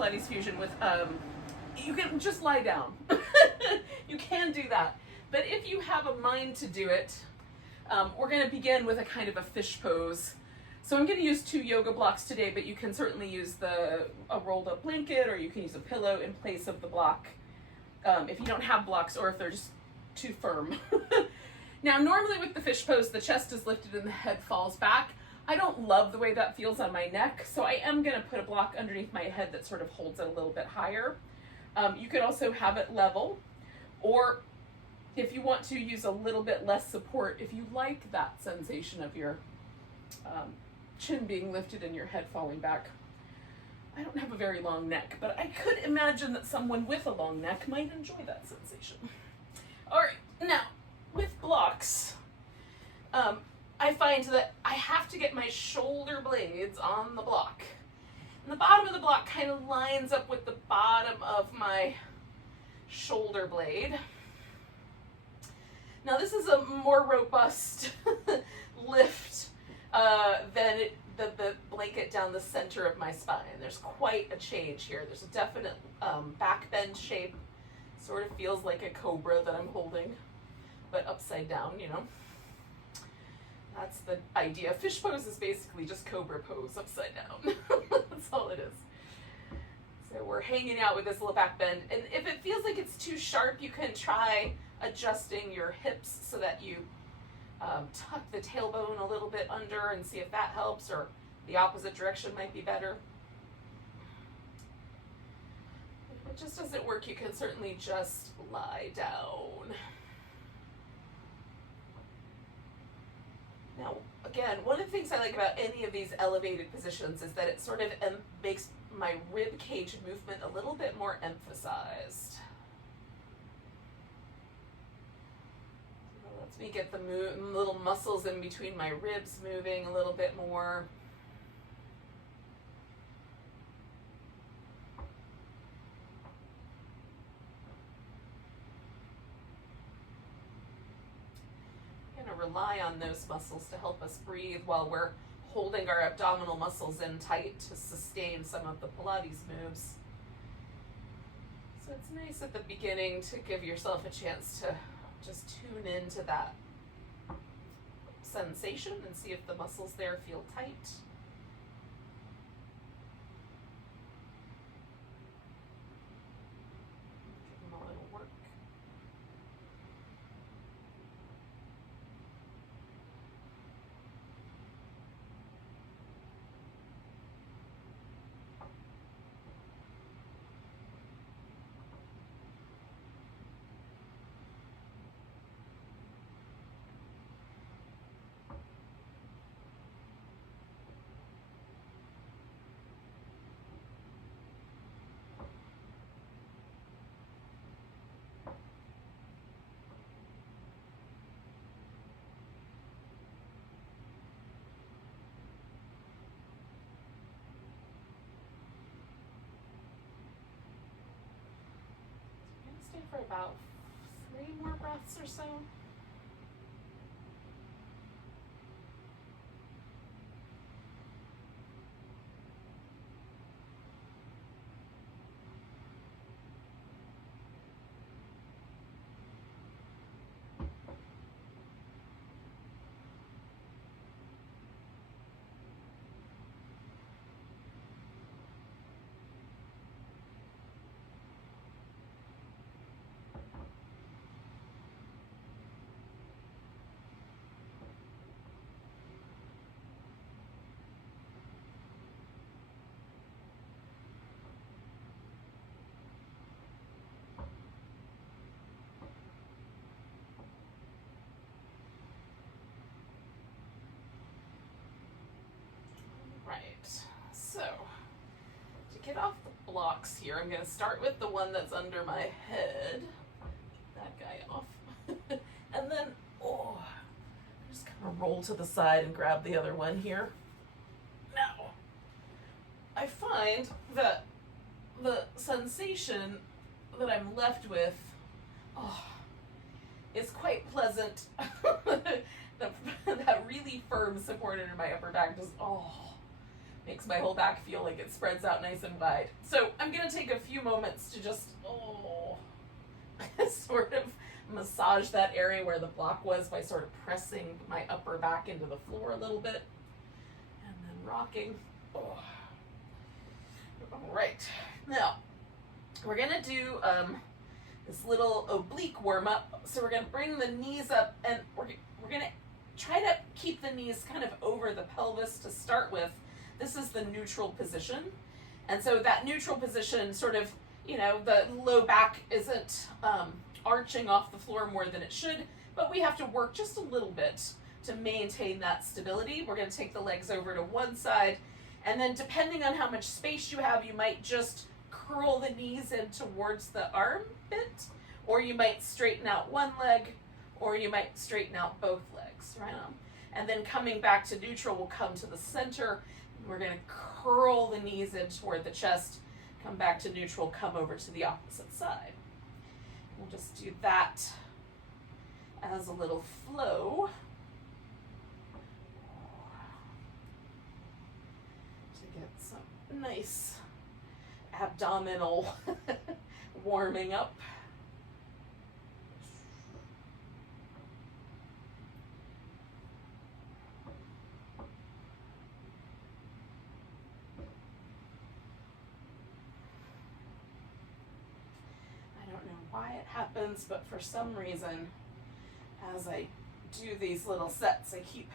Pilates Fusion with, you can just lie down. You can do that. But if you have a mind to do it, we're going to begin with a kind of a fish pose. So I'm going to use 2 yoga blocks today, but you can certainly use a rolled up blanket, or you can use a pillow in place of the block if you don't have blocks, or if they're just too firm. Now, normally with the fish pose, the chest is lifted and the head falls back. I don't love the way that feels on my neck, so I am going to put a block underneath my head that sort of holds it a little bit higher. You could also have it level, or if you want to use a little bit less support, if you like that sensation of your chin being lifted and your head falling back. I don't have a very long neck, but I could imagine that someone with a long neck might enjoy that sensation. All right, now with blocks, I find that I have to get my shoulder blades on the block. And the bottom of the block kind of lines up with the bottom of my shoulder blade. Now this is a more robust lift than the blanket down the center of my spine. There's quite a change here. There's a definite back bend shape. Sort of feels like a cobra that I'm holding, but upside down, you know. That's the idea. Fish pose is basically just cobra pose upside down. That's all it is. So we're hanging out with this little back bend. And if it feels like it's too sharp, you can try adjusting your hips so that you tuck the tailbone a little bit under and see if that helps, or the opposite direction might be better. If it just doesn't work, you can certainly just lie down. Now, again, one of the things I like about any of these elevated positions is that it sort of makes my rib cage movement a little bit more emphasized. Lets me get the little muscles in between my ribs moving a little bit more. Rely on those muscles to help us breathe while we're holding our abdominal muscles in tight to sustain some of the Pilates moves. So it's nice at the beginning to give yourself a chance to just tune into that sensation and see if the muscles there feel tight. Give them a little work. Stay for about 3 more breaths or so. Right, so to get off the blocks here, I'm going to start with the one that's under my head. That guy off. And then, just kind of roll to the side and grab the other one here. Now, I find that the sensation that I'm left with is quite pleasant. That really firm support under my upper back just, Makes my whole back feel like it spreads out nice and wide. So I'm gonna take a few moments to just, sort of massage that area where the block was by sort of pressing my upper back into the floor a little bit and then rocking. Oh. All right, now we're gonna do this little oblique warm up. So we're gonna bring the knees up, and we're gonna try to keep the knees kind of over the pelvis to start with. This is the neutral position. And so that neutral position sort of, the low back isn't arching off the floor more than it should, but we have to work just a little bit to maintain that stability. We're gonna take the legs over to one side, and then depending on how much space you have, you might just curl the knees in towards the armpit, or you might straighten out one leg, or you might straighten out both legs, right on. And then coming back to neutral, we'll come to the center. We're gonna curl the knees in toward the chest, come back to neutral, come over to the opposite side. We'll just do that as a little flow to get some nice abdominal warming up. Why it happens, but for some reason, as I do these little sets, I keep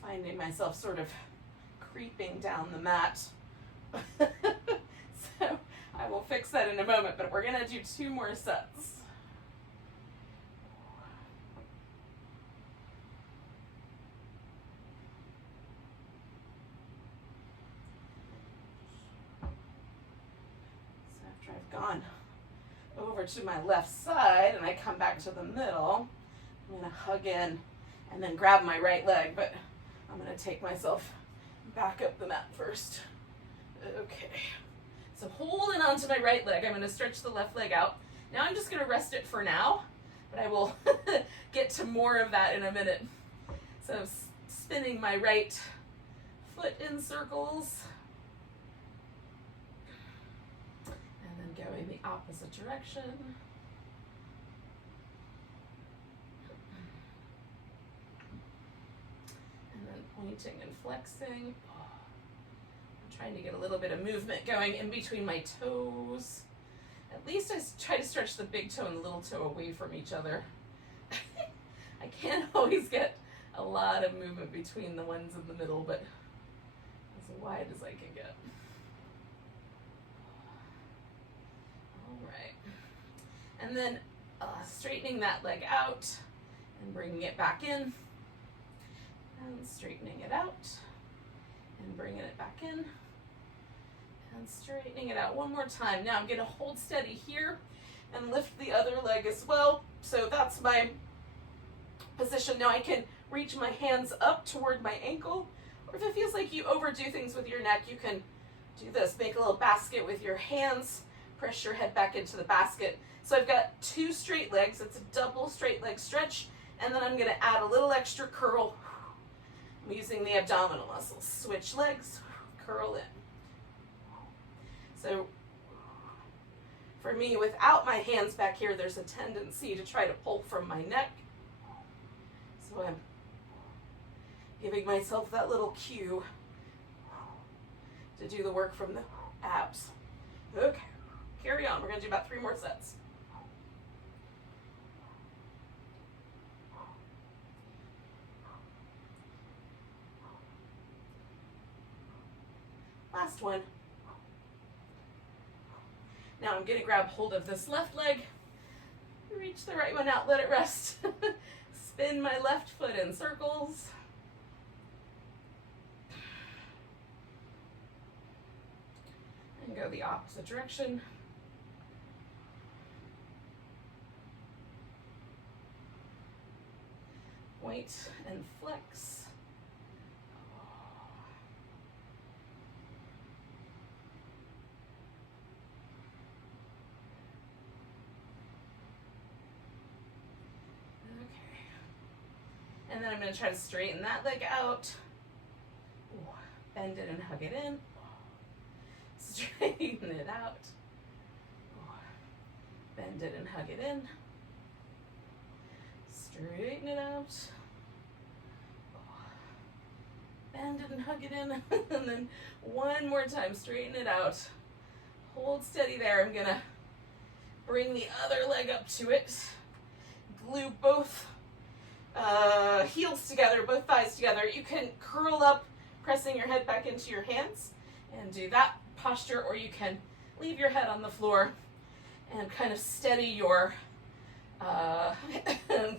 finding myself sort of creeping down the mat. So I will fix that in a moment, but we're gonna do 2 more sets. So after I've gone over to my left side and I come back to the middle, I'm gonna hug in and then grab my right leg, but I'm gonna take myself back up the mat first. Okay, so holding on to my right leg, I'm gonna stretch the left leg out. Now I'm just gonna rest it for now, but I will get to more of that in a minute. So spinning my right foot in circles, going the opposite direction. And then pointing and flexing. I'm trying to get a little bit of movement going in between my toes. At least I try to stretch the big toe and the little toe away from each other. I can't always get a lot of movement between the ones in the middle, but as wide as I can get. And then straightening that leg out and bringing it back in, and straightening it out and bringing it back in and straightening it out one more time. Now I'm going to hold steady here and lift the other leg as well. So that's my position. Now I can reach my hands up toward my ankle, or if it feels like you overdo things with your neck, you can do this. Make a little basket with your hands, press your head back into the basket. So I've got 2 straight legs. It's a double straight leg stretch. And then I'm going to add a little extra curl. I'm using the abdominal muscles. Switch legs, curl in. So for me, without my hands back here, there's a tendency to try to pull from my neck. So I'm giving myself that little cue to do the work from the abs. Okay, carry on. We're going to do about 3 more sets. Last one. Now I'm going to grab hold of this left leg, reach the right one out, let it rest. Spin my left foot in circles. And go the opposite direction. Point and flex. And then I'm going to try to straighten that leg out. Ooh. Bend it and hug it in. Straighten it out. Bend it and hug it in. Straighten it out. Bend it and hug it in. And then one more time, straighten it out. Hold steady there. I'm gonna bring the other leg up to it. Glue both heels together, both thighs together. You can curl up, pressing your head back into your hands and do that posture, or you can leave your head on the floor and kind of steady your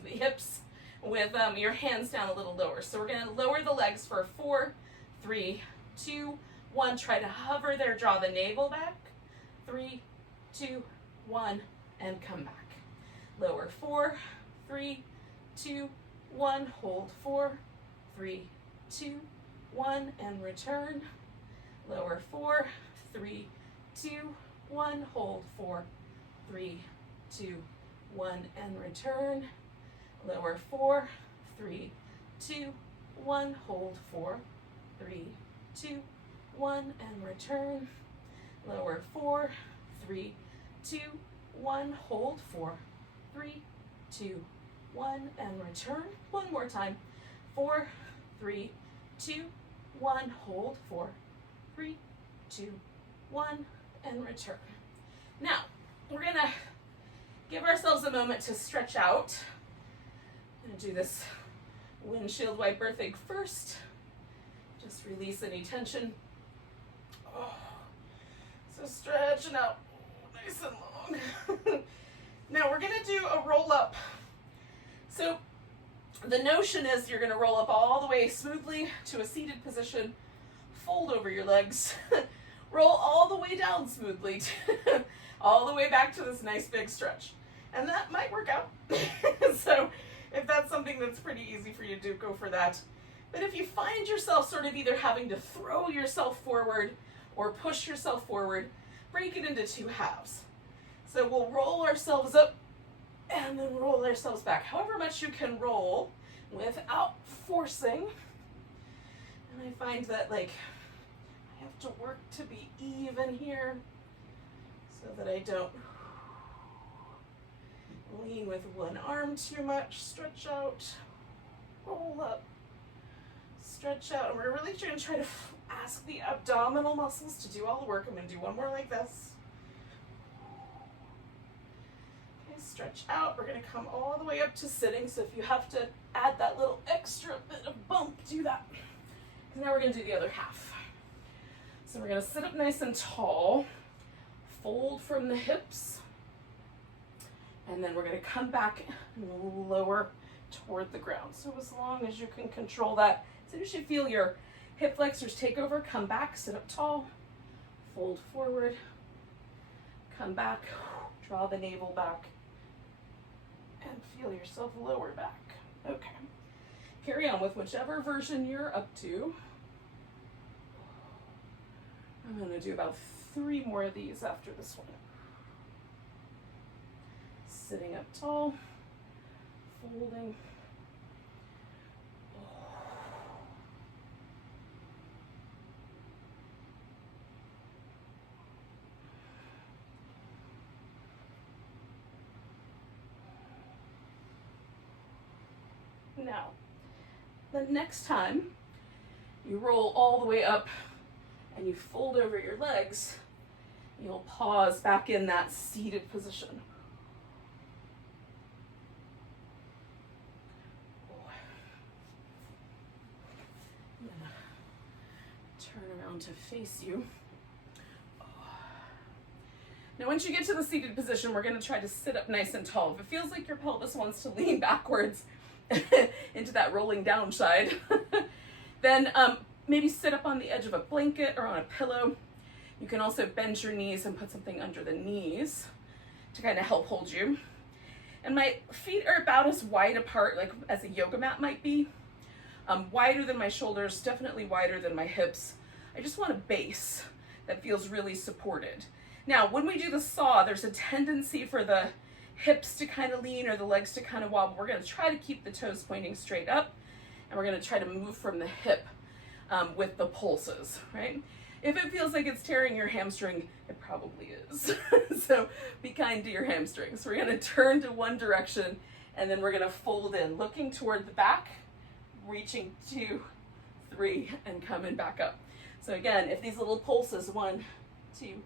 hips with your hands down a little lower. So we're gonna lower the legs for 4, 3, 2, 1. Try to hover there, draw the navel back. 3, 2, 1, and come back. Lower 4, 3, 2, 1. Hold 4, 3, 2, 1, and return. Lower 4, 3, 2, 1. Hold 4, 3, 2, 1, and return. Lower 4, 3, 2, 1. Hold 4, 3, 2, 1, and return. Lower 4, 3, 2, 1. Hold 4, 3, 2, 1, and return. One more time. 4, 3, 2, 1. Hold 4, 3, 2, 1, and return. Now, we're gonna give ourselves a moment to stretch out. I'm gonna do this windshield wiper thing first. Just release any tension. Oh, so stretching out nice and long. Now we're gonna do a roll up. So the notion is you're gonna roll up all the way smoothly to a seated position, fold over your legs, roll all the way down smoothly, all the way back to this nice big stretch. And that might work out. So if that's something that's pretty easy for you to do, go for that. But if you find yourself sort of either having to throw yourself forward or push yourself forward, break it into 2 halves. So we'll roll ourselves up and then roll ourselves back. However much you can roll without forcing. And I find that I have to work to be even here so that I don't lean with one arm too much. Stretch out, roll up, stretch out. And we're really going to try to ask the abdominal muscles to do all the work. I'm going to do one more like this. Okay, stretch out. We're going to come all the way up to sitting. So if you have to add that little extra bit of bump, do that. Because now we're going to do the other half. So we're going to sit up nice and tall, fold from the hips, and then we're going to come back and lower toward the ground. So as long as you can control that, as soon as you feel your hip flexors take over, come back, sit up tall, fold forward, come back, draw the navel back, and feel yourself lower back. Okay. Carry on with whichever version you're up to. I'm going to do about 3 more of these after this one. Sitting up tall, folding. Now, the next time you roll all the way up and you fold over your legs, you'll pause back in that seated position. I'm gonna turn around to face you. Now, once you get to the seated position, we're gonna try to sit up nice and tall. If it feels like your pelvis wants to lean backwards into that rolling down side, then maybe sit up on the edge of a blanket or on a pillow. You can also bend your knees and put something under the knees to kind of help hold you. And my feet are about as wide apart like as a yoga mat might be. Wider than my shoulders, definitely wider than my hips. I just want a base that feels really supported. Now, when we do the saw, there's a tendency for the hips to kind of lean or the legs to kind of wobble. We're going to try to keep the toes pointing straight up, and we're going to try to move from the hip. with the pulses, right? If it feels like it's tearing your hamstring, it probably is. So be kind to your hamstrings. We're gonna turn to one direction and then we're gonna fold in, looking toward the back, reaching 2, 3, and coming back up. So again, if these little pulses, 1, 2,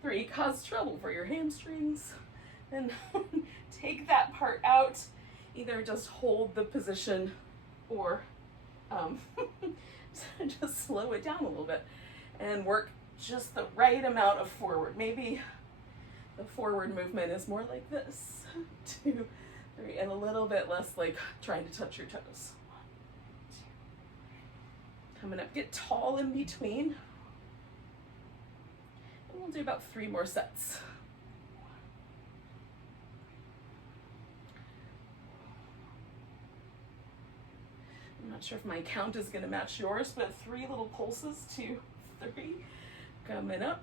3, cause trouble for your hamstrings, then take that part out. Either just hold the position or just slow it down a little bit and work just the right amount of forward. Maybe the forward movement is more like this, 2, 3, and a little bit less like trying to touch your toes. 1, 2. Coming up, get tall in between. And we'll do about 3 more sets. I'm not sure if my count is going to match yours, but 3 little pulses, 2, 3, coming up.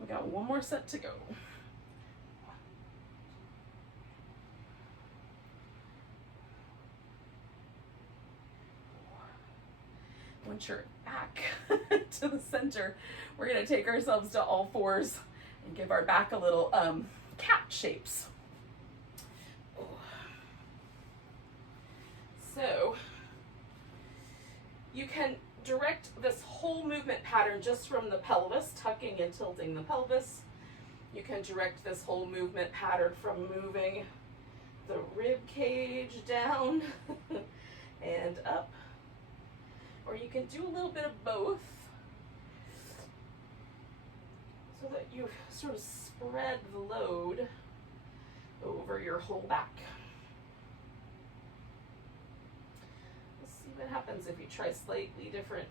We got 1 more set to go. Once you're back to the center, we're going to take ourselves to all 4s and give our back a little cat shapes. So you can direct this whole movement pattern just from the pelvis, tucking and tilting the pelvis. You can direct this whole movement pattern from moving the rib cage down and up. Or you can do a little bit of both so that you sort of spread the load over your whole back. What happens if you try slightly different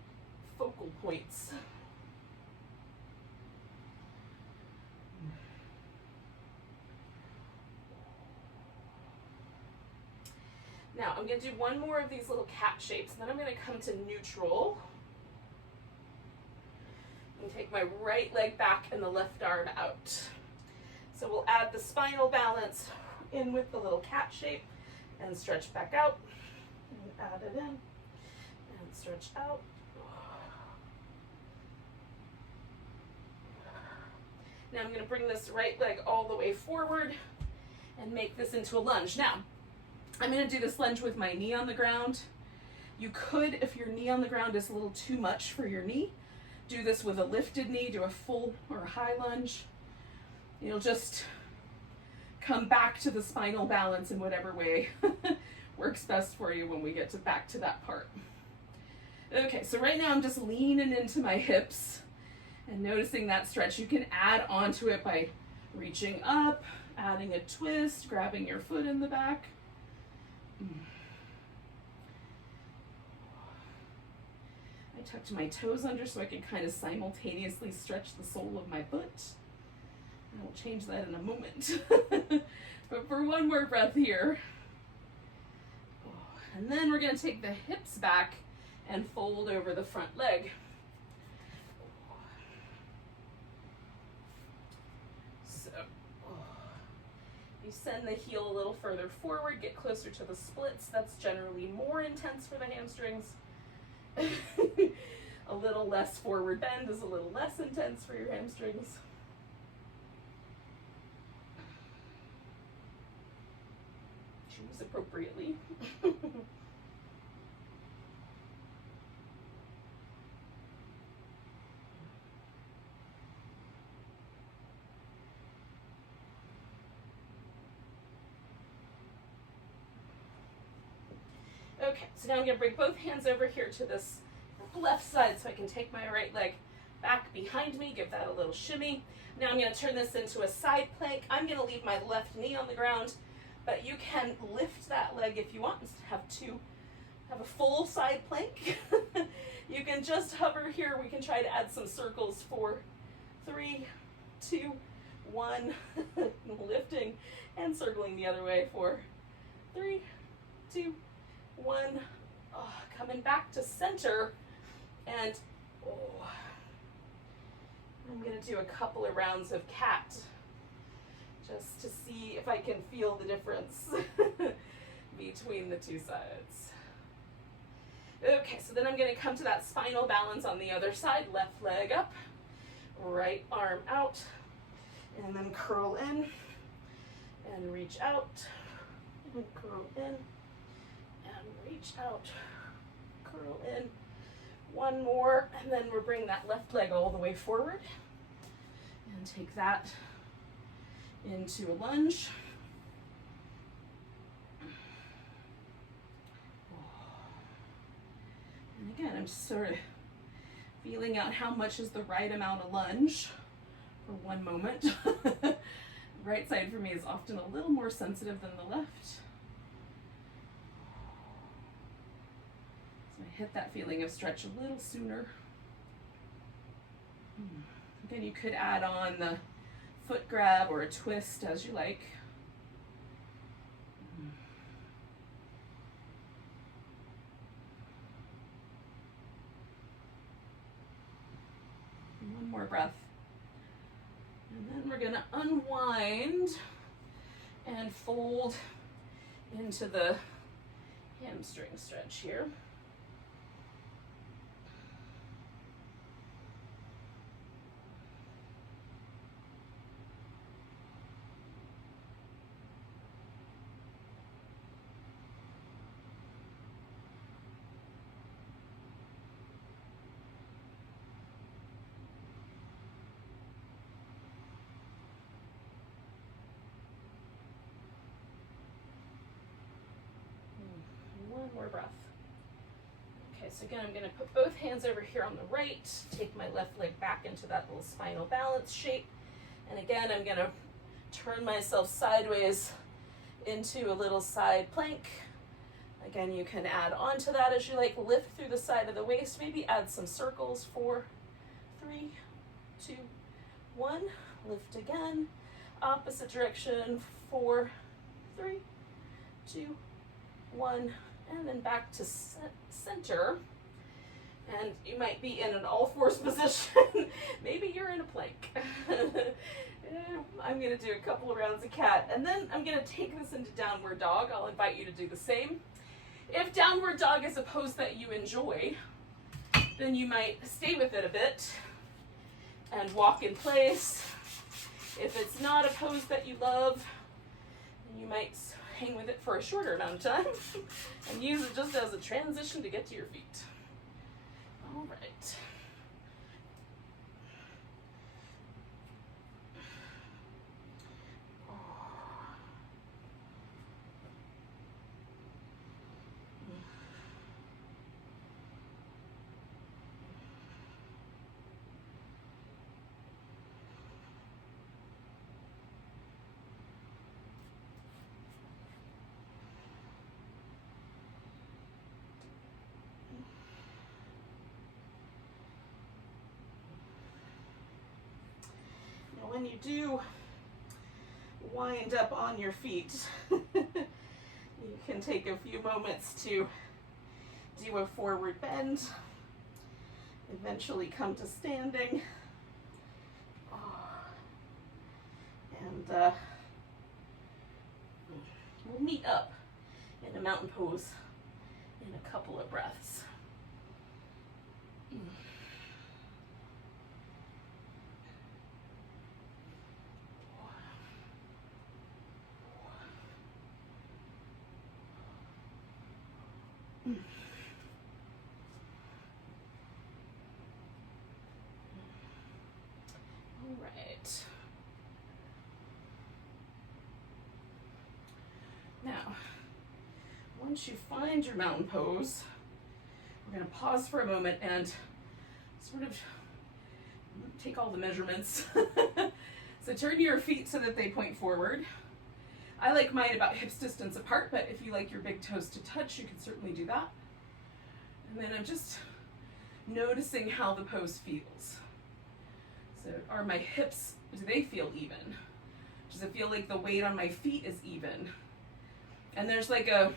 focal points? Now I'm going to do 1 more of these little cat shapes, and then I'm going to come to neutral and take my right leg back and the left arm out. So we'll add the spinal balance in with the little cat shape and stretch back out and add it in. Stretch out. Now I'm going to bring this right leg all the way forward and make this into a lunge. Now, I'm going to do this lunge with my knee on the ground. You could, if your knee on the ground is a little too much for your knee, do this with a lifted knee, do a full or a high lunge. You'll just come back to the spinal balance in whatever way works best for you when we get back to that part. Okay, so right now I'm just leaning into my hips and noticing that stretch. You can add onto it by reaching up, adding a twist, grabbing your foot in the back. I tucked my toes under so I can kind of simultaneously stretch the sole of my foot. I will change that in a moment. But for 1 more breath here. And then we're going to take the hips back and fold over the front leg. So you send the heel a little further forward, get closer to the splits. That's generally more intense for the hamstrings. A little less forward bend is a little less intense for your hamstrings. Choose appropriately. Okay, so now I'm going to bring both hands over here to this left side so I can take my right leg back behind me, give that a little shimmy. Now I'm going to turn this into a side plank. I'm going to leave my left knee on the ground, but you can lift that leg if you want. Have a full side plank. You can just hover here. We can try to add some circles. 4, 3, 2, 1. Lifting and circling the other way. 4, 3, 2, 1. Oh, coming back to center, and I'm going to do a couple of rounds of cat just to see if I can feel the difference between the 2 sides. Okay, so then I'm going to come to that spinal balance on the other side. Left leg up, right arm out, and then curl in and reach out, and curl in and reach out, curl in. One more, and then we'll bring that left leg all the way forward and take that into a lunge. And again, I'm just sort of feeling out how much is the right amount of lunge for one moment. Right side for me is often a little more sensitive than the left. So I hit that feeling of stretch a little sooner. Again, you could add on the foot grab or a twist as you like. One more breath. And then we're going to unwind and fold into the hamstring stretch here. One more breath. Okay, so again, I'm going to put both hands over here on the right, take my left leg back into that little spinal balance shape. And again, I'm going to turn myself sideways into a little side plank. Again, you can add on to that as you like. Lift through the side of the waist, maybe add some circles. 4, 3, 2, 1. Lift again. Opposite direction. 4, 3, 2, 1. And then back to center. And you might be in an all fours position. Maybe you're in a plank. I'm going to do a couple of rounds of cat. And then I'm going to take this into downward dog. I'll invite you to do the same. If downward dog is a pose that you enjoy, then you might stay with it a bit and walk in place. If it's not a pose that you love, then you might hang with it for a shorter amount of time and use it just as a transition to get to your feet. All right. When you do wind up on your feet, you can take a few moments to do a forward bend, eventually come to standing, and we'll meet up in a mountain pose in a couple of breaths. All right. Now, once you find your mountain pose, we're going to pause for a moment and sort of take all the measurements. So turn your feet so that they point forward. I like mine about hips distance apart, but if you like your big toes to touch, you can certainly do that. And then I'm just noticing how the pose feels. So are my hips, do they feel even? Does it feel like the weight on my feet is even? And there's like am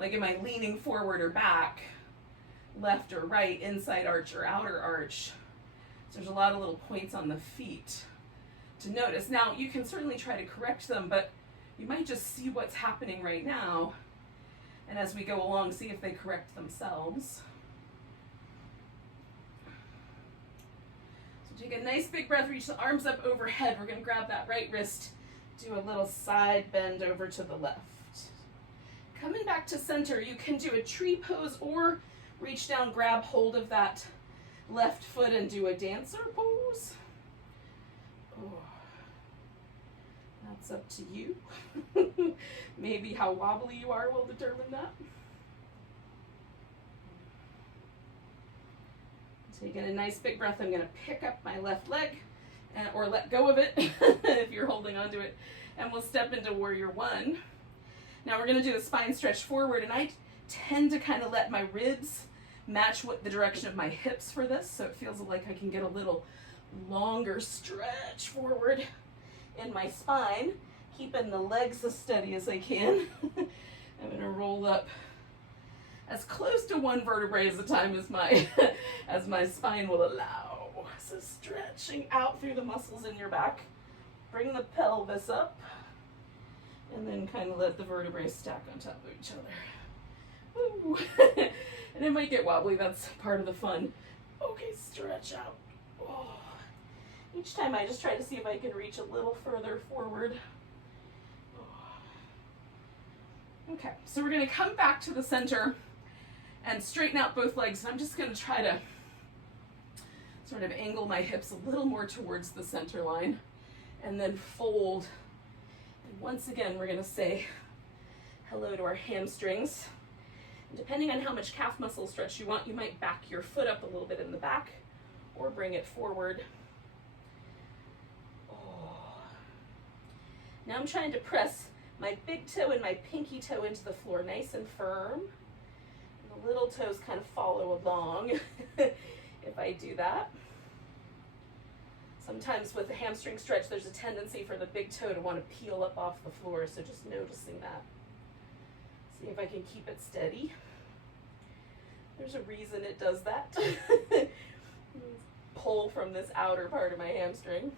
I leaning forward or back, left or right, inside arch or outer arch? So there's a lot of little points on the feet to notice. Now, you can certainly try to correct them, but you might just see what's happening right now And as we go along, see if they correct themselves. So take a nice big breath, reach the arms up overhead. We're gonna grab that right wrist, do a little side bend over to the left. Coming back to center, you can do a tree pose or reach down, grab hold of that left foot and do a dancer pose. Oh, that's up to you. Maybe how wobbly you are will determine that. Taking a nice big breath, I'm going to pick up my left leg or let go of it if you're holding onto it, and we'll step into warrior one. Now we're going to do the spine stretch forward, and I tend to kind of let my ribs match what the direction of my hips for this, so it feels like I can get a little longer stretch forward in my spine, keeping the legs as steady as I can. I'm going to roll up as close to one vertebrae at a time as my spine will allow. So stretching out through the muscles in your back. Bring the pelvis up, and then kind of let the vertebrae stack on top of each other. Woo. And it might get wobbly, that's part of the fun. Okay, stretch out. Oh. Each time I just try to see if I can reach a little further forward. Oh. Okay, so we're gonna come back to the center and straighten out both legs. And I'm just gonna try to sort of angle my hips a little more towards the center line and then fold. And once again, we're gonna say hello to our hamstrings. And depending on how much calf muscle stretch you want, you might back your foot up a little bit in the back or bring it forward. Oh. Now I'm trying to press my big toe and my pinky toe into the floor nice and firm. And the little toes kind of follow along if I do that. Sometimes with the hamstring stretch, there's a tendency for the big toe to want to peel up off the floor, so just noticing that. See if I can keep it steady. There's a reason it does that. Pull from this outer part of my hamstring.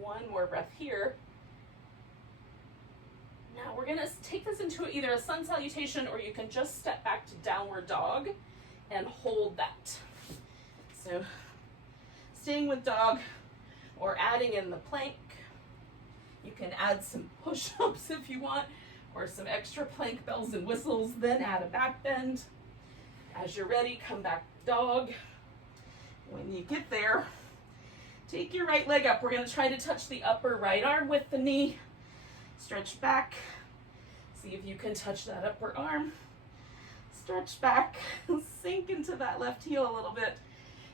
One more breath here. Now we're gonna take this into either a sun salutation, or you can just step back to downward dog and hold that. So staying with dog or adding in the plank. You can add some push-ups if you want, or some extra plank bells and whistles, then add a back bend. As you're ready, come back dog. When you get there, take your right leg up. We're gonna try to touch the upper right arm with the knee. Stretch back. See if you can touch that upper arm. Stretch back, sink into that left heel a little bit,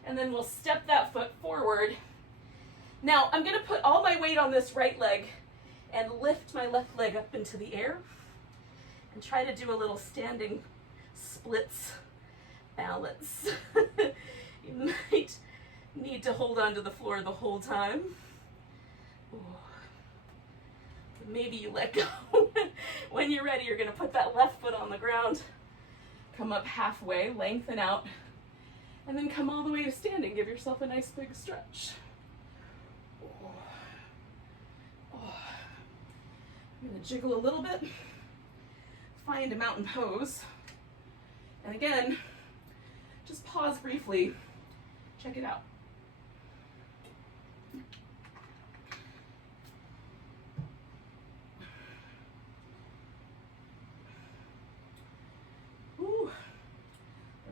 and then we'll step that foot forward. Now, I'm gonna put all my weight on this right leg and lift my left leg up into the air and try to do a little standing splits balance. You might need to hold onto the floor the whole time. Ooh. Maybe you let go. When you're ready, you're gonna put that left foot on the ground, come up halfway, lengthen out, and then come all the way to standing. Give yourself a nice big stretch. I'm going to jiggle a little bit, find a mountain pose, and again, just pause briefly, check it out. Ooh,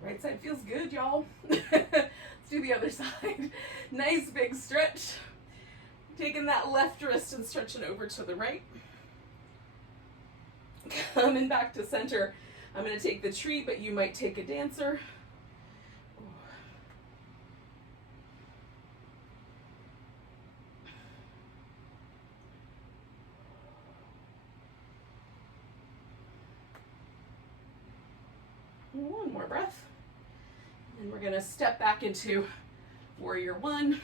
the right side feels good, y'all. Let's do the other side. Nice big stretch. Taking that left wrist and stretching over to the right. Coming back to center. I'm going to take the tree, but you might take a dancer. One more breath. And we're going to step back into warrior one.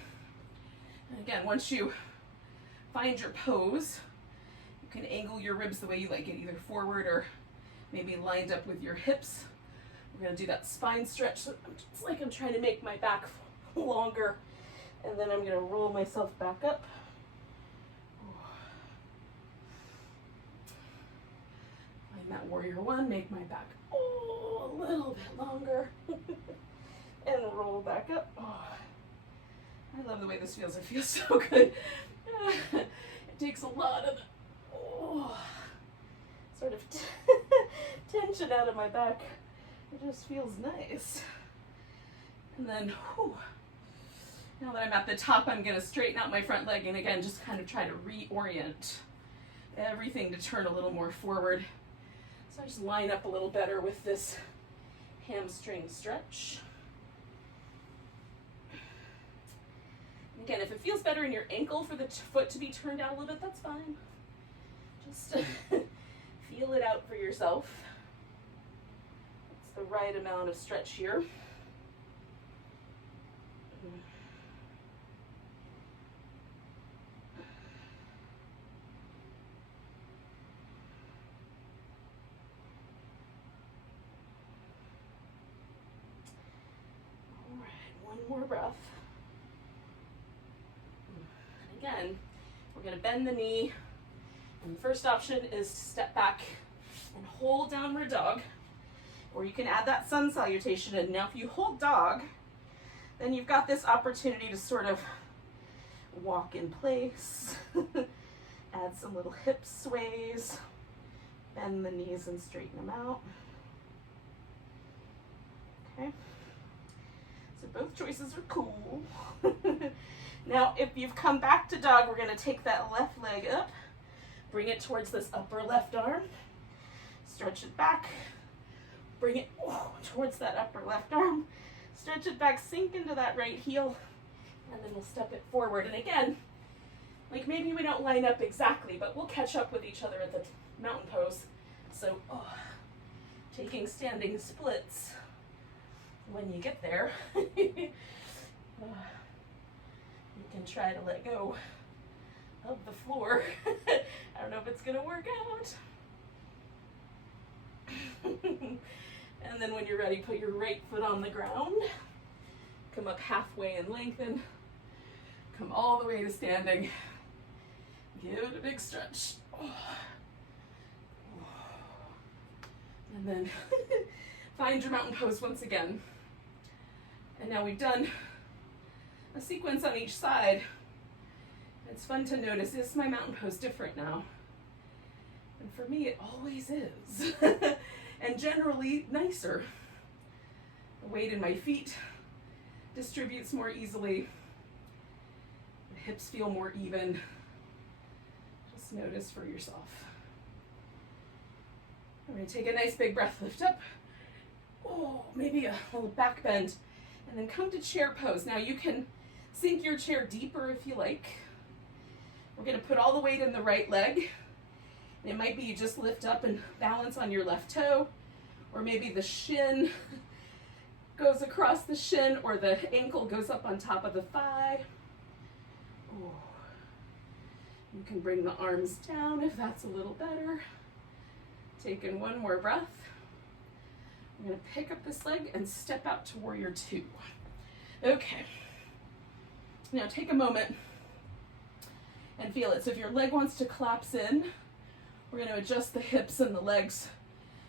And again, once you find your pose, you can angle your ribs the way you like it, either forward or maybe lined up with your hips. We're going to do that spine stretch. So it's like I'm trying to make my back longer, and then I'm going to roll myself back up. And that warrior one, make my back a little bit longer. And roll back up. Oh, I love the way this feels. It feels so good. It takes a lot of sort of tension out of my back. It just feels nice. And then, now that I'm at the top, I'm going to straighten out my front leg and again, just kind of try to reorient everything to turn a little more forward. So I just line up a little better with this hamstring stretch. Again, if it feels better in your ankle for the foot to be turned out a little bit, that's fine. Just feel it out for yourself. It's the right amount of stretch here. All right, one more breath. Again, we're going to bend the knee, and the first option is to step back and hold downward dog, or you can add that sun salutation in. Now if you hold dog, then you've got this opportunity to sort of walk in place, add some little hip sways, bend the knees and straighten them out. Okay, so both choices are cool. Now, if you've come back to dog, we're going to take that left leg up, bring it towards this upper left arm, stretch it back, bring it towards that upper left arm, stretch it back, sink into that right heel, and then we'll step it forward. And again, like maybe we don't line up exactly, but we'll catch up with each other at the mountain pose. So, taking standing splits when you get there. You can try to let go of the floor. I don't know if it's going to work out. And then when you're ready, put your right foot on the ground. Come up halfway and lengthen. Come all the way to standing. Give it a big stretch. And then find your mountain pose once again. And now we've done a sequence on each side. It's fun to notice, is my mountain pose different now? And for me, it always is. And generally nicer. The weight in my feet distributes more easily. The hips feel more even. Just notice for yourself. I'm going to take a nice big breath, lift up. Maybe a little back bend. And then come to chair pose. Now you can sink your chair deeper if you like. We're going to put all the weight in the right leg. And it might be you just lift up and balance on your left toe, or maybe the shin goes across the shin, or the ankle goes up on top of the thigh. You can bring the arms down if that's a little better. Take in one more breath. I'm going to pick up this leg and step out to warrior two. Okay. Now take a moment and feel it. So if your leg wants to collapse in, we're going to adjust the hips and the legs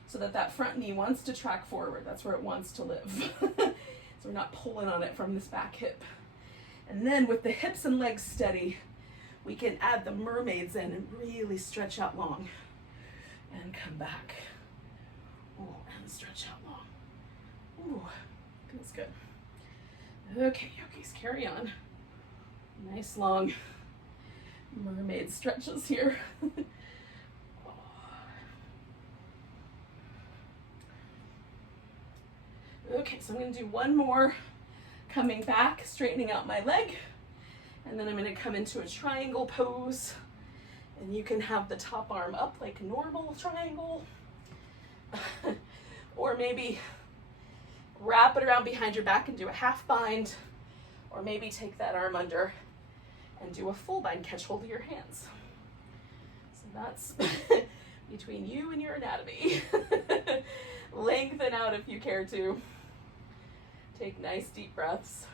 so that that front knee wants to track forward. That's where it wants to live. So we're not pulling on it from this back hip. And then with the hips and legs steady, we can add the mermaids in and really stretch out long. And come back. And stretch out long. Feels good. Okay, yogis, carry on. Nice long mermaid stretches here. Okay, so I'm going to do one more, coming back, straightening out my leg, and then I'm going to come into a triangle pose, and you can have the top arm up like normal triangle, or maybe wrap it around behind your back and do a half bind, or maybe take that arm under and do a full bind, catch hold of your hands. So that's between you and your anatomy. Lengthen out if you care to. Take nice deep breaths.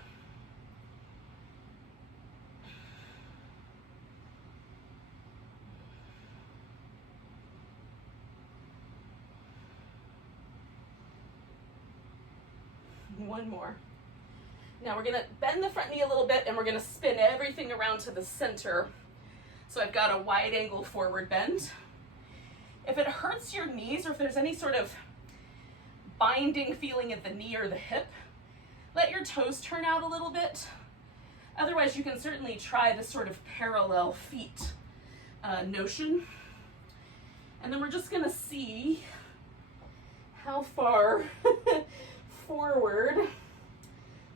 One more. Now we're gonna bend the front knee a little bit and we're gonna spin everything around to the center. So I've got a wide angle forward bend. If it hurts your knees or if there's any sort of binding feeling at the knee or the hip, let your toes turn out a little bit. Otherwise, you can certainly try this sort of parallel feet notion. And then we're just gonna see how far forward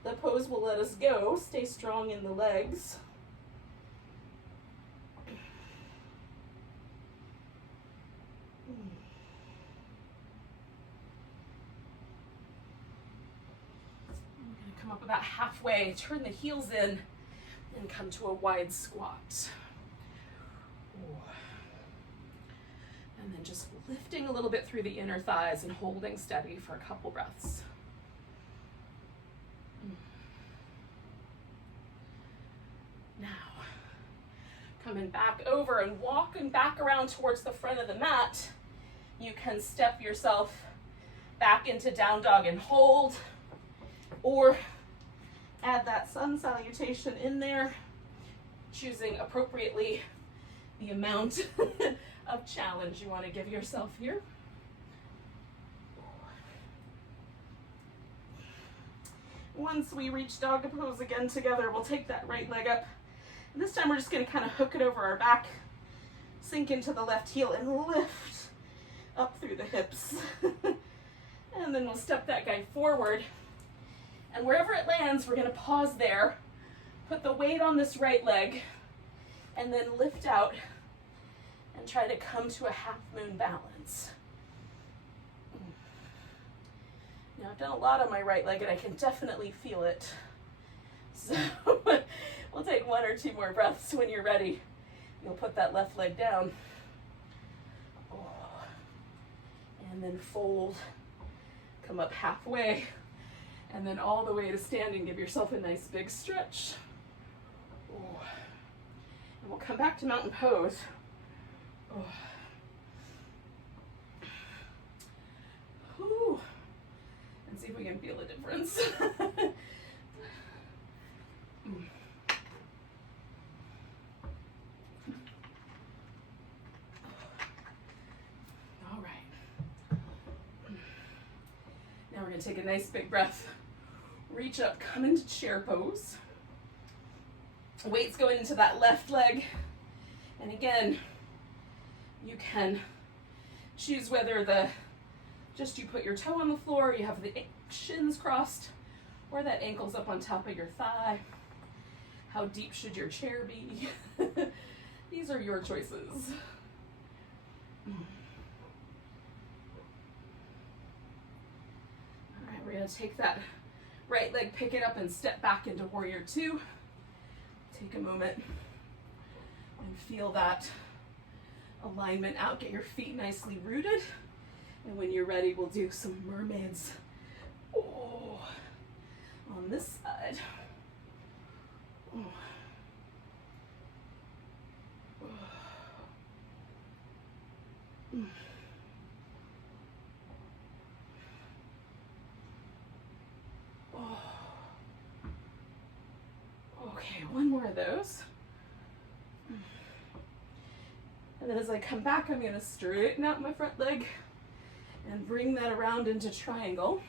the pose will let us go. Stay strong in the legs. Come up about halfway, turn the heels in, and come to a wide squat. And then just lifting a little bit through the inner thighs and holding steady for a couple breaths. Now, coming back over and walking back around towards the front of the mat, you can step yourself back into down dog and hold, or add that sun salutation in there, choosing appropriately the amount of challenge you want to give yourself here. Once we reach dog pose again together, we'll take that right leg up. And this time we're just going to kind of hook it over our back, sink into the left heel and lift up through the hips. And then we'll step that guy forward. And wherever it lands, we're going to pause there, put the weight on this right leg, and then lift out and try to come to a half moon balance. Now I've done a lot on my right leg and I can definitely feel it. So we'll take one or two more breaths. When you're ready, you'll put that left leg down. And then fold, come up halfway, and then all the way to standing. Give yourself a nice big stretch. And we'll come back to mountain pose. Whew. And see if we can feel a difference. All right. Now we're going to take a nice big breath. Reach up, come into chair pose. Weight's going into that left leg. And again, you can choose whether just you put your toe on the floor, you have the shins crossed, or that ankle's up on top of your thigh. How deep should your chair be? These are your choices. All right, we're gonna take that right leg, pick it up and step back into warrior two. Take a moment and feel that alignment out. Get your feet nicely rooted. And when you're ready, we'll do some mermaids on this side. Okay, one more of those. And then as I come back, I'm going to straighten out my front leg and bring that around into triangle.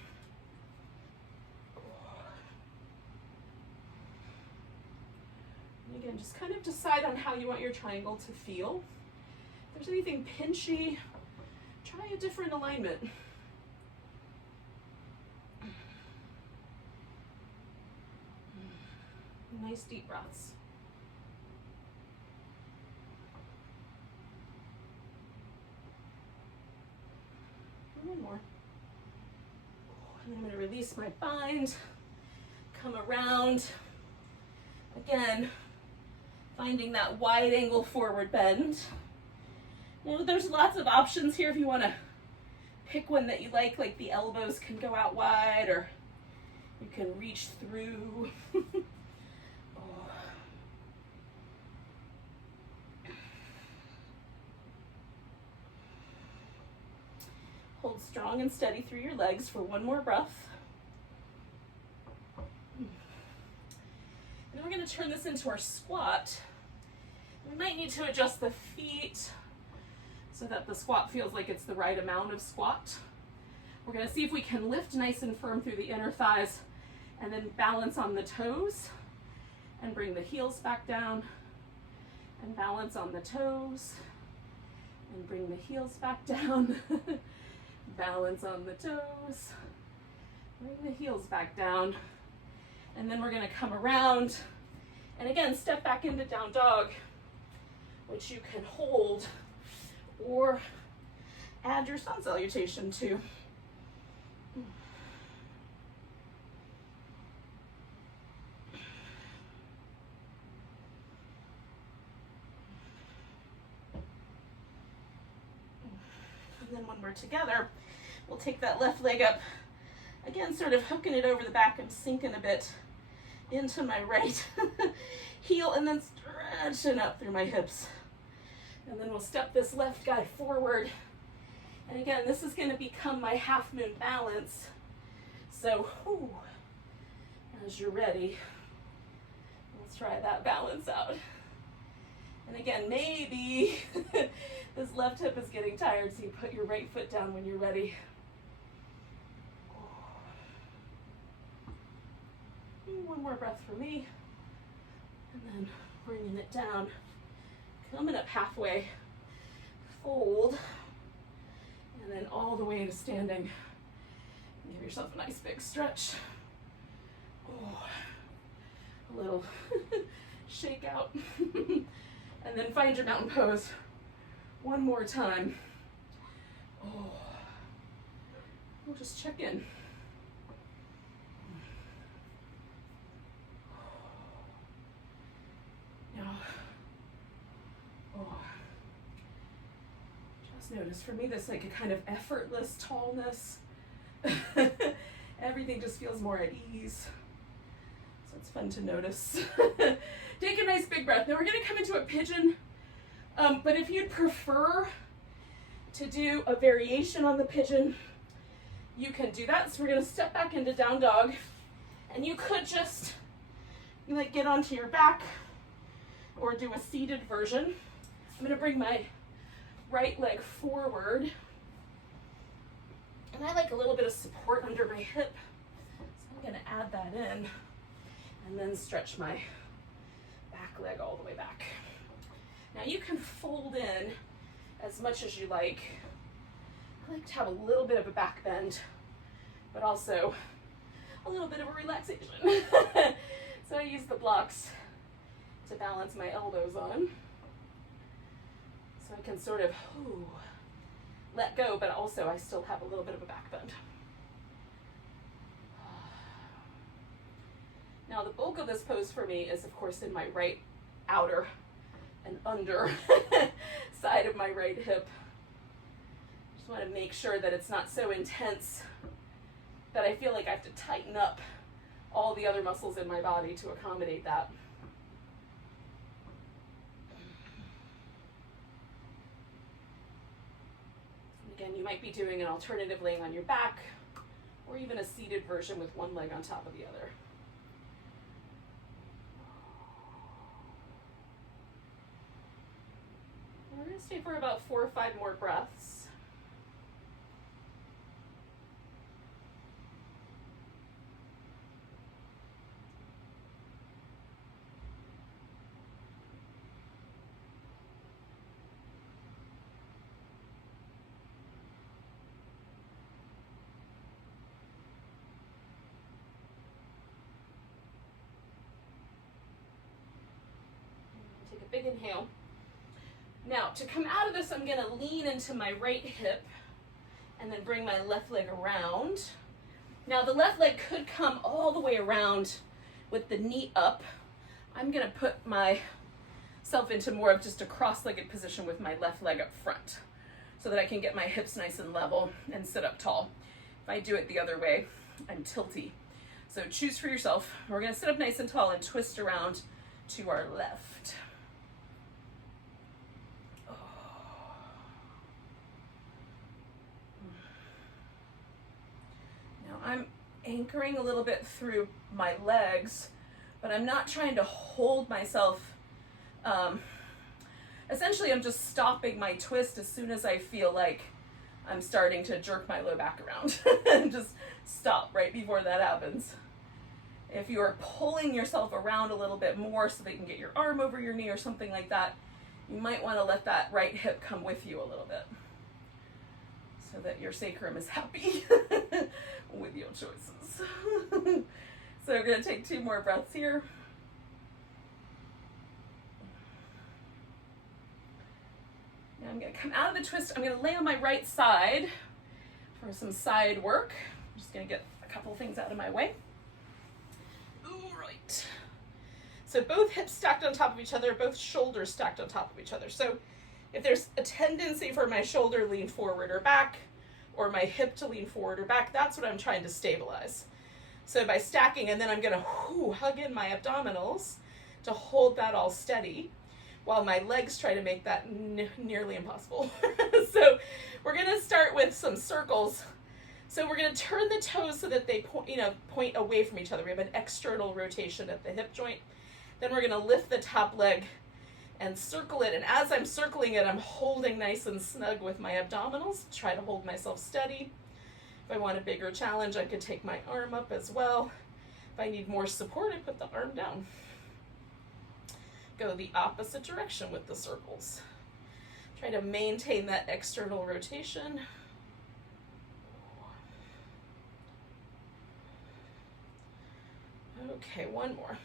And again, just kind of decide on how you want your triangle to feel. If there's anything pinchy, try a different alignment. Nice deep breaths. One more. And I'm going to release my bind, come around. Again, finding that wide angle forward bend. Now, there's lots of options here if you want to pick one that you like the elbows can go out wide, or you can reach through. Hold strong and steady through your legs for one more breath. Then we're going to turn this into our squat. We might need to adjust the feet so that the squat feels like it's the right amount of squat. We're going to see if we can lift nice and firm through the inner thighs and then balance on the toes and bring the heels back down and balance on the toes and bring the heels back down. Balance on the toes, bring the heels back down, and then we're going to come around and again step back into down dog, which you can hold or add your sun salutation to. And then when we're together, we'll take that left leg up, again sort of hooking it over the back and sinking a bit into my right heel and then stretching up through my hips. And then we'll step this left guy forward. And again, this is going to become my half moon balance. So, as you're ready, let's try that balance out. And again, maybe this left hip is getting tired, so you put your right foot down when you're ready. One more breath for me. And then bringing it down, coming up halfway, fold, and then all the way to standing. Give yourself a nice big stretch. A little shake out. And then find your mountain pose one more time. We'll just check in. Now, just notice for me this like a kind of effortless tallness. Everything just feels more at ease. So it's fun to notice. Take a nice big breath. Now we're going to come into a pigeon, but if you'd prefer to do a variation on the pigeon, you can do that. So we're going to step back into down dog, and you could just like get onto your back or do a seated version. I'm going to bring my right leg forward, and I like a little bit of support under my hip, so I'm going to add that in and then stretch my back leg all the way back. Now you can fold in as much as you like. I like to have a little bit of a back bend, but also a little bit of a relaxation. So I use the blocks to balance my elbows on. So I can sort of let go, but also I still have a little bit of a back bend. Now the bulk of this pose for me is of course in my right outer and under side of my right hip. Just want to make sure that it's not so intense that I feel like I have to tighten up all the other muscles in my body to accommodate that. Again, you might be doing an alternative laying on your back, or even a seated version with one leg on top of the other. We're going to stay for about 4 or 5 more breaths. Take a big inhale. Now, to come out of this, I'm going to lean into my right hip and then bring my left leg around. Now, the left leg could come all the way around with the knee up. I'm going to put myself into more of just a cross-legged position with my left leg up front so that I can get my hips nice and level and sit up tall. If I do it the other way, I'm tilty. So choose for yourself. We're going to sit up nice and tall and twist around to our left. I'm anchoring a little bit through my legs but I'm not trying to hold myself. Essentially, I'm just stopping my twist as soon as I feel like I'm starting to jerk my low back around. And just stop right before that happens. If you're pulling yourself around a little bit more so that you can get your arm over your knee or something like that, you might want to let that right hip come with you a little bit so that your sacrum is happy with your choices. So we're going to take 2 more breaths here. Now I'm going to come out of the twist. I'm going to lay on my right side for some side work. I'm just going to get a couple things out of my way. All right. So both hips stacked on top of each other, both shoulders stacked on top of each other. So if there's a tendency for my shoulder to lean forward or back, or my hip to lean forward or back, that's what I'm trying to stabilize. So by stacking, and then I'm gonna hug in my abdominals to hold that all steady, while my legs try to make that nearly impossible. So we're gonna start with some circles. So we're gonna turn the toes so that they point away from each other. We have an external rotation at the hip joint. Then we're gonna lift the top leg and circle it. And as I'm circling it, I'm holding nice and snug with my abdominals. Try to hold myself steady. If I want a bigger challenge, I could take my arm up as well. If I need more support, I put the arm down. Go the opposite direction with the circles. Try to maintain that external rotation. Okay, one more.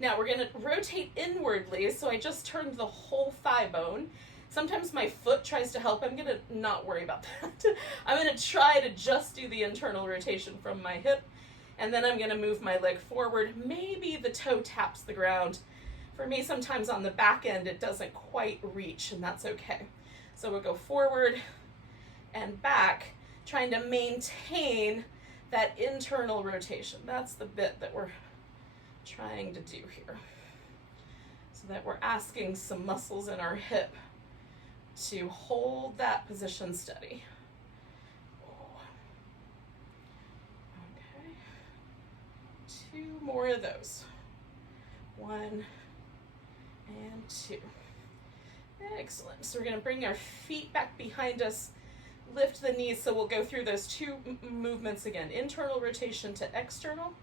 Now we're going to rotate inwardly, so I just turned the whole thigh bone. Sometimes my foot tries to help. I'm going to not worry about that. I'm going to try to just do the internal rotation from my hip, and then I'm going to move my leg forward. Maybe the toe taps the ground. For me, sometimes on the back end, it doesn't quite reach, and that's okay. So we'll go forward and back, trying to maintain that internal rotation. That's the bit that we're trying to do here, so that we're asking some muscles in our hip to hold that position steady. Okay, 2 more of those. 1 and 2. Excellent. So we're going to bring our feet back behind us, lift the knees. So we'll go through those 2 movements again. Internal rotation to external.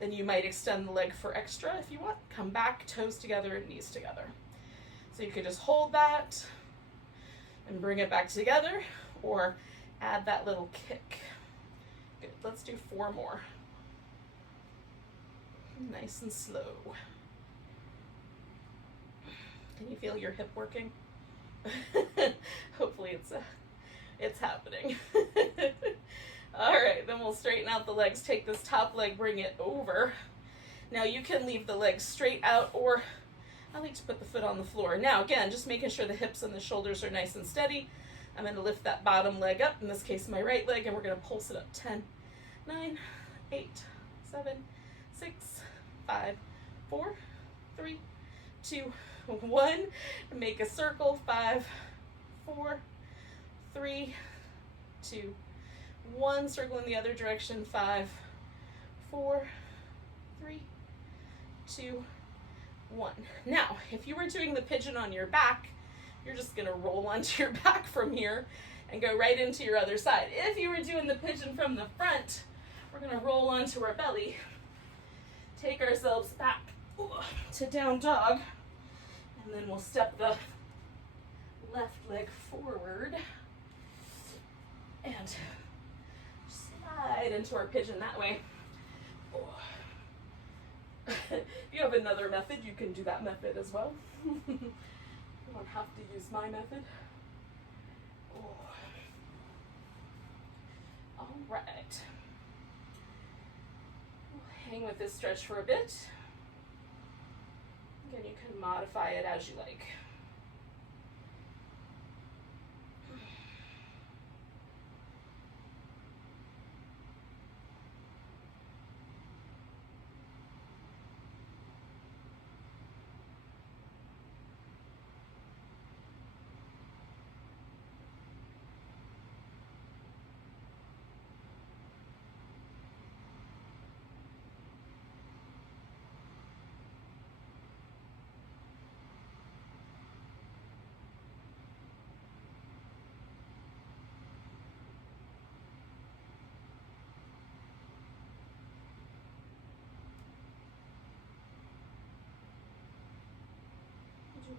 Then you might extend the leg for extra if you want. Come back, toes together and knees together. So you could just hold that and bring it back together, or add that little kick. Good. Let's do 4 more. Nice and slow. Can you feel your hip working? Hopefully it's happening. All right, then we'll straighten out the legs. Take this top leg, bring it over. Now you can leave the legs straight out, or I like to put the foot on the floor. Now again, just making sure the hips and the shoulders are nice and steady. I'm going to lift that bottom leg up, in this case my right leg, and we're going to pulse it up. 10, 9, 8, 7, 6, 5, 4, 3, 2, 1. Make a circle. 5, 4, 3, 2, 1. Circle in the other direction. 5, 4, 3, 2, 1. Now, if you were doing the pigeon on your back, you're just going to roll onto your back from here and go right into your other side. If you were doing the pigeon from the front, we're going to roll onto our belly, take ourselves back to down dog, and then we'll step the left leg forward and slide into our pigeon that way. If you have another method, you can do that method as well. You don't have to use my method. All right. We'll hang with this stretch for a bit. Again, you can modify it as you like.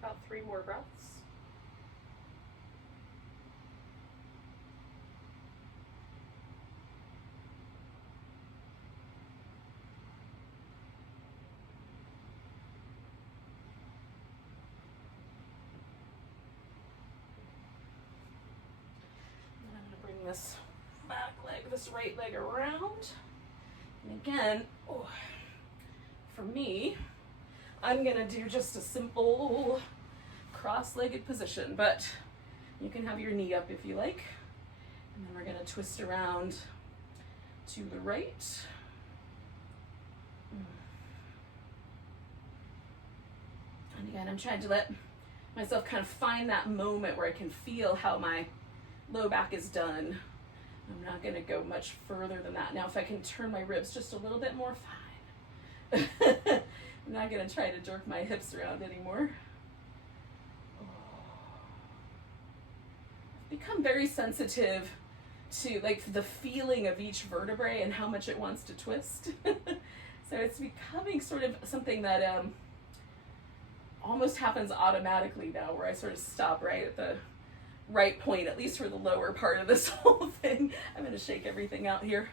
about 3 more breaths. And I'm going to bring this back leg, this right leg around. And again, for me, I'm gonna do just a simple cross-legged position, but you can have your knee up if you like. And then we're gonna twist around to the right. And again, I'm trying to let myself kind of find that moment where I can feel how my low back is done. I'm not gonna go much further than that. Now, if I can turn my ribs just a little bit more, fine. I'm not gonna try to jerk my hips around anymore. I've become very sensitive to like the feeling of each vertebrae and how much it wants to twist. So it's becoming sort of something that almost happens automatically now, where I sort of stop right at the right point, at least for the lower part of this whole thing. I'm going to shake everything out here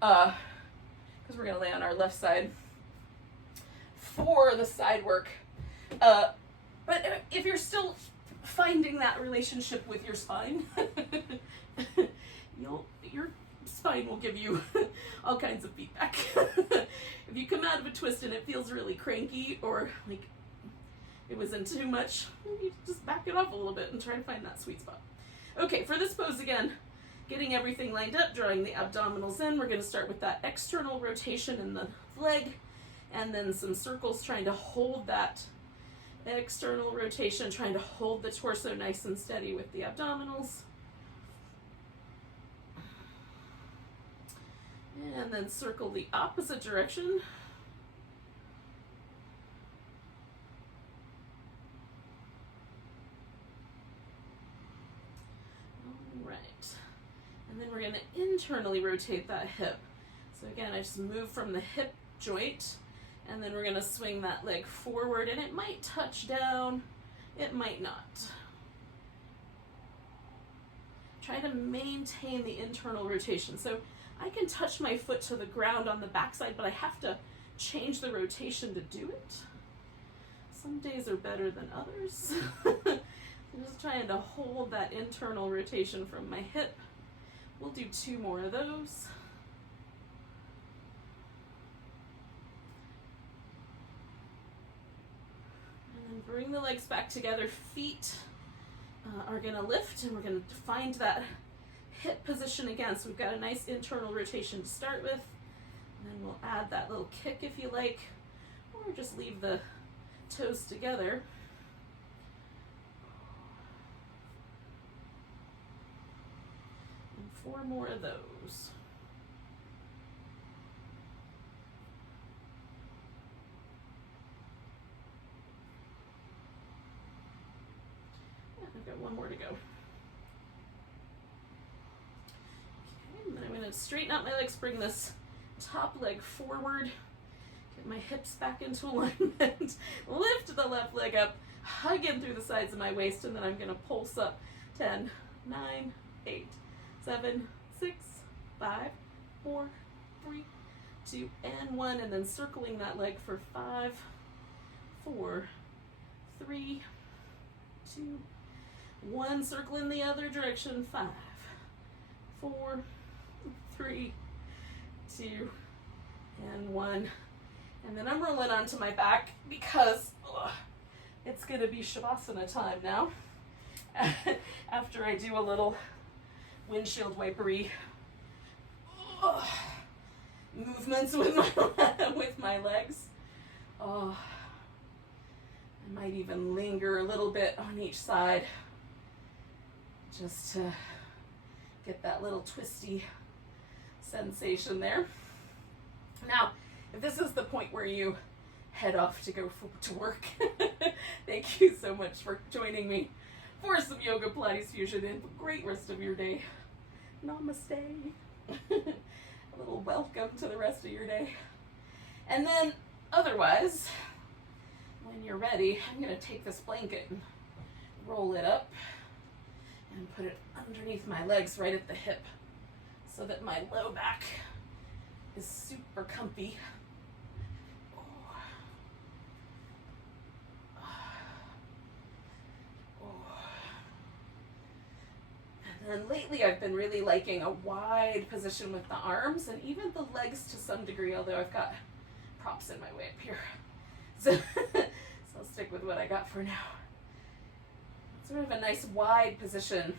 because we're going to lay on our left side for the side work. But if you're still finding that relationship with your spine, your spine will give you all kinds of feedback. If you come out of a twist and it feels really cranky or like it was in too much, you just back it off a little bit and try to find that sweet spot. Okay, for this pose again, getting everything lined up, drawing the abdominals in, we're going to start with that external rotation in the leg, and then some circles trying to hold that external rotation, trying to hold the torso nice and steady with the abdominals. And then circle the opposite direction. And then we're going to internally rotate that hip. So again, I just move from the hip joint, and then we're going to swing that leg forward, and it might touch down, it might not. Try to maintain the internal rotation. So I can touch my foot to the ground on the backside, but I have to change the rotation to do it. Some days are better than others. I'm just trying to hold that internal rotation from my hip. We'll do 2 more of those. And then bring the legs back together. Feet are going to lift, and we're going to find that hip position again. So we've got a nice internal rotation to start with. And then we'll add that little kick if you like, or just leave the toes together. And 4 more of those. I've got 1 more to go. Okay, and then I'm going to straighten out my legs, bring this top leg forward, get my hips back into alignment, lift the left leg up, hug in through the sides of my waist, and then I'm going to pulse up 10, 9, 8, 7, 6, 5, 4, 3, 2, and 1, and then circling that leg for 5, 4, 3, 2, 1, circle in the other direction, 5, 4, 3, 2, and 1. And then I'm rolling onto my back because it's going to be Shavasana time now. After I do a little windshield wipery movements with my legs. I might even linger a little bit on each side just to get that little twisty sensation there. Now, if this is the point where you head off to go to work, thank you so much for joining me for some yoga Pilates fusion, and a great rest of your day. Namaste. A little welcome to the rest of your day. And then otherwise, when When you're ready, I'm going to take this blanket and roll it up and put it underneath my legs right at the hip so that my low back is super comfy. And lately I've been really liking a wide position with the arms and even the legs to some degree, although I've got props in my way up here. So, I'll stick with what I got for now. Sort of a nice wide position.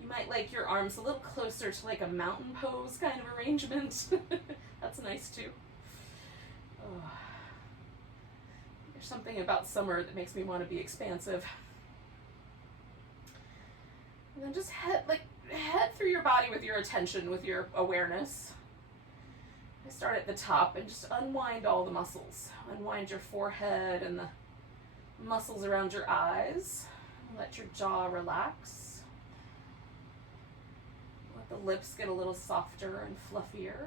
You might like your arms a little closer to like a mountain pose kind of arrangement. That's nice too. Oh. There's something about summer that makes me want to be expansive. And then just head through your body with your attention, with your awareness. I start at the top and just unwind all the muscles. Unwind your forehead and the muscles around your eyes. Let your jaw relax. Let the lips get a little softer and fluffier.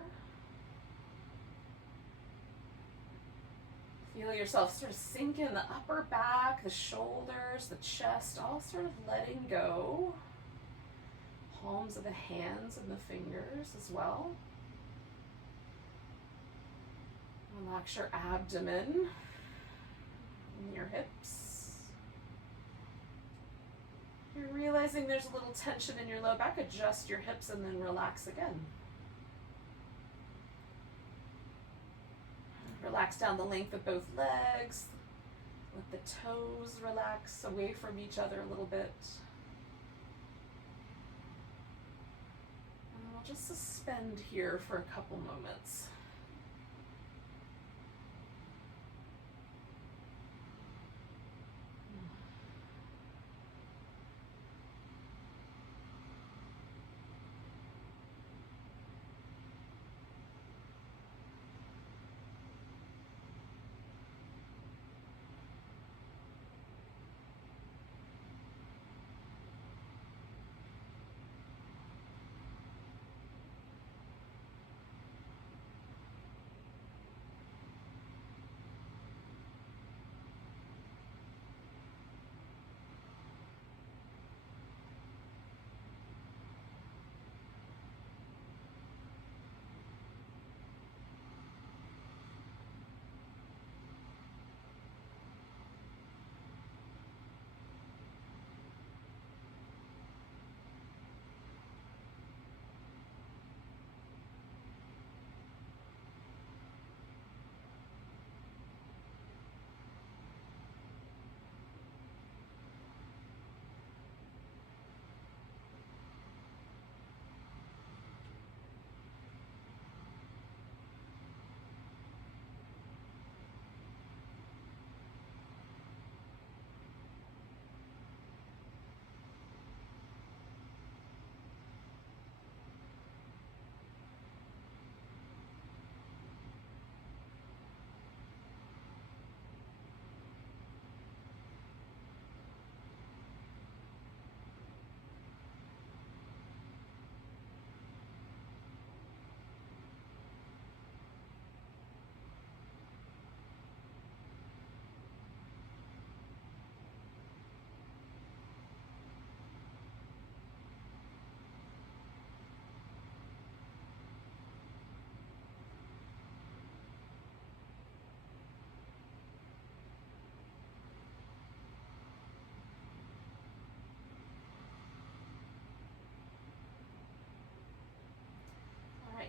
Feel yourself sort of sink in the upper back, the shoulders, the chest, all sort of letting go. Palms of the hands and the fingers as well. Relax your abdomen and your hips. You're realizing there's a little tension in your low back, adjust your hips and then relax again. Relax down the length of both legs. Let the toes relax away from each other a little bit. And we'll just suspend here for a couple moments.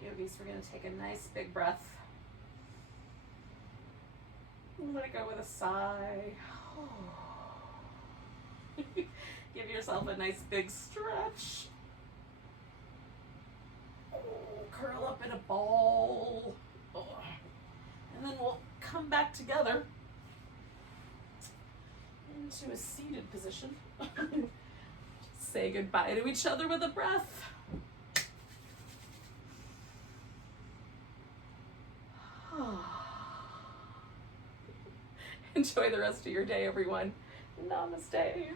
Yogis, we're going to take a nice big breath. I'm going to go with a sigh. Give yourself a nice big stretch. Curl up in a ball. And then we'll come back together into a seated position. Say goodbye to each other with a breath. Enjoy the rest of your day, everyone. Namaste.